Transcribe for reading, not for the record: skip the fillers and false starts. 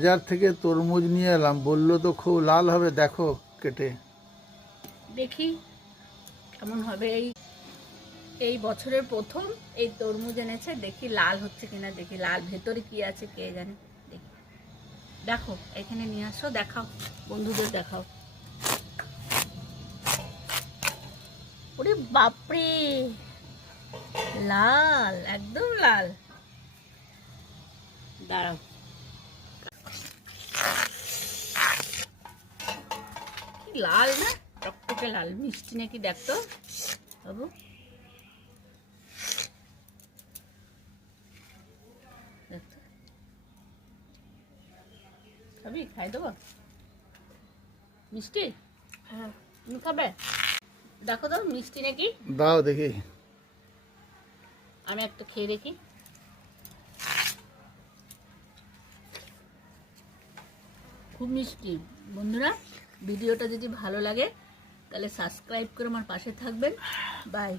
বাজার থেকে তরমুজ নিয়ে এলাম, বললো তো খুব লাল হবে, দেখো কেটে দেখি কেমন হবে। এই বছরের প্রথম এই তরমুজ এনেছে, দেখি লাল হচ্ছে কিনা, দেখি লাল ভেতরে কি আছে কে জানে। দেখি, দেখো এখানে নিয়ে আসো, দেখাও বন্ধুদের দেখাও। ওরে বাপরে, লাল, একদম লাল। দাঁড়াও, কি লাল না, টকটকে লাল, মিষ্টি নাকি দেখতো বাবু। দেখতো, খাবি? খাই দেবো মিষ্টি? হ্যাঁ, তুমি খাবে? দেখো তো মিষ্টি নাকি। দাও দেখি। আমি একটা খেয়ে দেখি। খুব মিষ্টি। বন্ধুরা, ভিডিওটা যদি ভালো লাগে তাহলে সাবস্ক্রাইব করে আমার পাশে থাকবেন। বাই।